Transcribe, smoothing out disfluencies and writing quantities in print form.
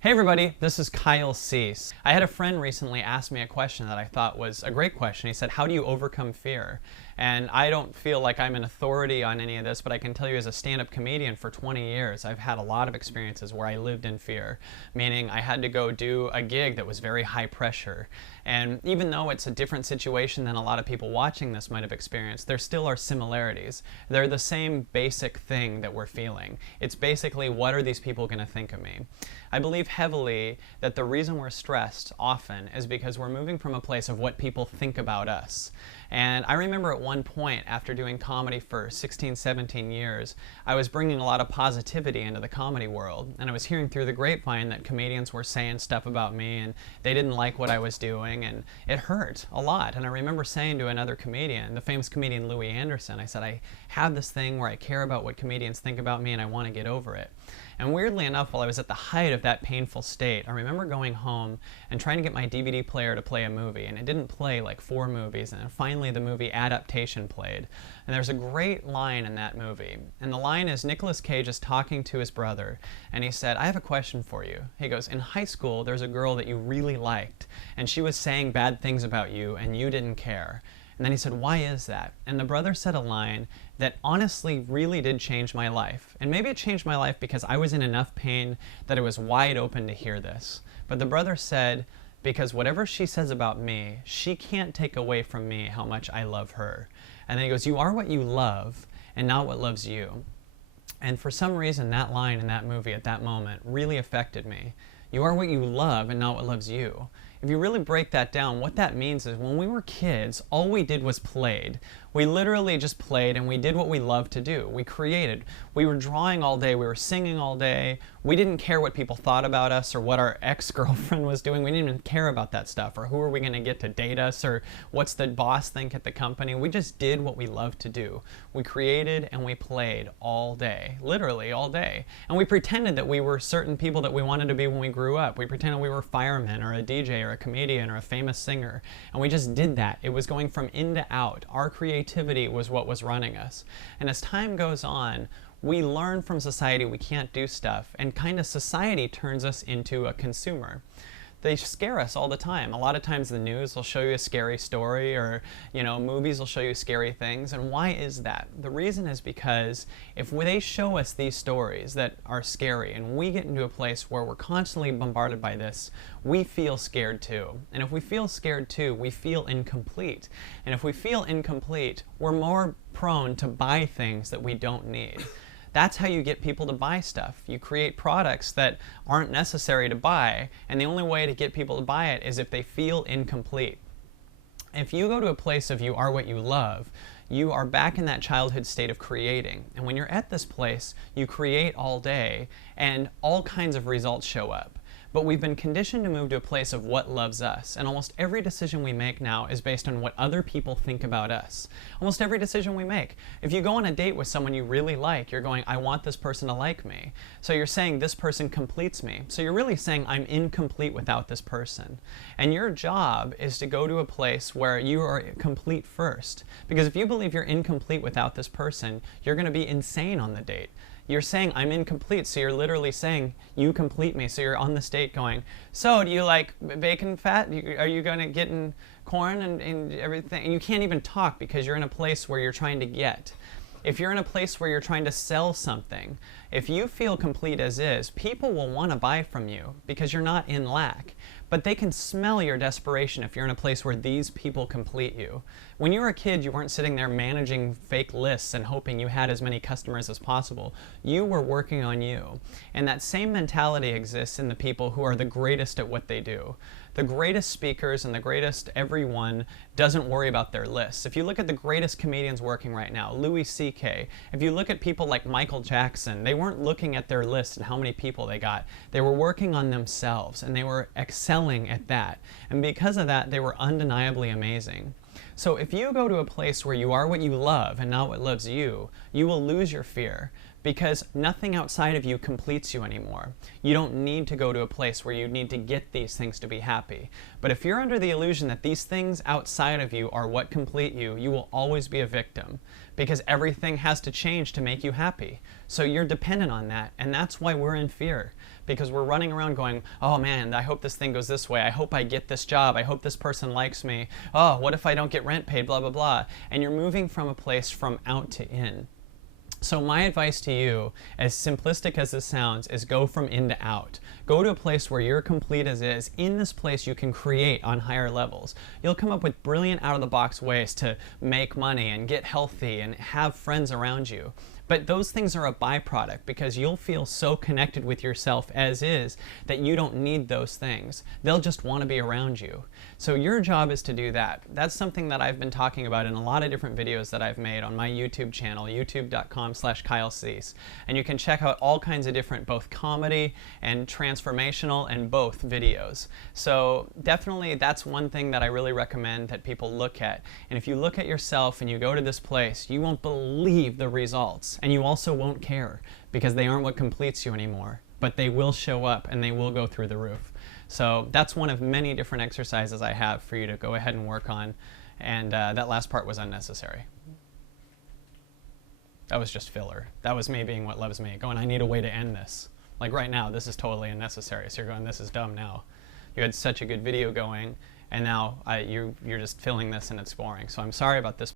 Hey everybody, this is Kyle Cease. I had a friend recently ask me a question that I thought was a great question. He said, how do you overcome fear? And I don't feel like I'm an authority on any of this, but I can tell you as a stand-up comedian for 20 years, I've had a lot of experiences where I lived in fear, meaning I had to go do a gig that was very high pressure. And even though it's a different situation than a lot of people watching this might have experienced, there still are similarities. They're the same basic thing that we're feeling. It's basically, what are these people going to think of me? I believe heavily that the reason we're stressed often is because we're moving from a place of what people think about us. And I remember at one point, after doing comedy for 16, 17 years, I was bringing a lot of positivity into the comedy world. And I was hearing through the grapevine that comedians were saying stuff about me and they didn't like what I was doing, and it hurt a lot. And I remember saying to another comedian, the famous comedian Louis Anderson, I said, I have this thing where I care about what comedians think about me and I want to get over it. And weirdly enough, while I was at the height of that painful state, I remember going home and trying to get my DVD player to play a movie, and it didn't play like 4 movies, and then finally the movie Adaptation played. And there's a great line in that movie, and the line is Nicolas Cage is talking to his brother, and he said, I have a question for you. He goes, in high school, there's a girl that you really liked, and she was saying bad things about you, and you didn't care. And then he said, why is that? And the brother said a line that honestly really did change my life. And maybe it changed my life because I was in enough pain that it was wide open to hear this. But the brother said, because whatever she says about me, she can't take away from me how much I love her. And then he goes, you are what you love and not what loves you. And for some reason, that line in that movie at that moment really affected me. You are what you love and not what loves you. If you really break that down, what that means is when we were kids, all we did was played. We literally just played and we did what we loved to do. We created. We were drawing all day. We were singing all day. We didn't care what people thought about us or what our ex-girlfriend was doing. We didn't even care about that stuff, or who are we going to get to date us, or what's the boss think at the company. We just did what we loved to do. We created and we played all day, literally all day. And we pretended that we were certain people that we wanted to be when we grew up. We pretended we were firemen or a DJ or a comedian or a famous singer. And we just did that. It was going from in to out. Our creativity was what was running us. And as time goes on, we learn from society we can't do stuff, and kind of society turns us into a consumer. They scare us all the time. A lot of times the news will show you a scary story, or movies will show you scary things. And why is that? The reason is because if they show us these stories that are scary and we get into a place where we're constantly bombarded by this, we feel scared too. And if we feel scared too, we feel incomplete. And if we feel incomplete, we're more prone to buy things that we don't need. That's how you get people to buy stuff. You create products that aren't necessary to buy, and the only way to get people to buy it is if they feel incomplete. If you go to a place of you are what you love, you are back in that childhood state of creating. And when you're at this place, you create all day, and all kinds of results show up. But we've been conditioned to move to a place of what loves us. And almost every decision we make now is based on what other people think about us. Almost every decision we make. If you go on a date with someone you really like, you're going, I want this person to like me. So you're saying this person completes me. So you're really saying I'm incomplete without this person. And your job is to go to a place where you are complete first. Because if you believe you're incomplete without this person, you're going to be insane on the date. You're saying I'm incomplete, so you're literally saying you complete me. So you're on the date going, so do you like bacon fat? Are you going to get in corn and everything? And you can't even talk because you're in a place where you're trying to get. If you're in a place where you're trying to sell something, if you feel complete as is, people will want to buy from you because you're not in lack. But they can smell your desperation if you're in a place where these people complete you. When you were a kid, you weren't sitting there managing fake lists and hoping you had as many customers as possible. You were working on you. And that same mentality exists in the people who are the greatest at what they do. The greatest speakers and the greatest everyone doesn't worry about their lists. If you look at the greatest comedians working right now, Louis C.K., if you look at people like Michael Jackson, they weren't looking at their list and how many people they got. They were working on themselves, and they were excelling at that. And because of that, they were undeniably amazing. So if you go to a place where you are what you love and not what loves you, you will lose your fear. because nothing outside of you completes you anymore. You don't need to go to a place where you need to get these things to be happy. But if you're under the illusion that these things outside of you are what complete you, you will always be a victim, because everything has to change to make you happy. So you're dependent on that, and that's why we're in fear, because we're running around going, oh man, I hope this thing goes this way, I hope I get this job, I hope this person likes me, oh, what if I don't get rent paid, blah, blah, blah. And you're moving from a place from out to in. So my advice to you, as simplistic as this sounds, is go from in to out. Go to a place where you're complete as is. In this place you can create on higher levels. You'll come up with brilliant out-of-the-box ways to make money and get healthy and have friends around you. But those things are a byproduct, because you'll feel so connected with yourself as is that you don't need those things. They'll just want to be around you. So your job is to do that. That's something that I've been talking about in a lot of different videos that I've made on my YouTube channel, youtube.com/Kyle Cease. And you can check out all kinds of different, both comedy and transformational and both videos. So definitely that's one thing that I really recommend that people look at. And if you look at yourself and you go to this place, you won't believe the results. And you also won't care, because they aren't what completes you anymore, but they will show up and they will go through the roof. So that's one of many different exercises I have for you to go ahead and work on, and that last part was unnecessary. That was just filler. That was me being what loves me, going, I need a way to end this. Like right now, this is totally unnecessary, so you're going, this is dumb now. You had such a good video going, and now you're just filling this and it's boring. So I'm sorry about this.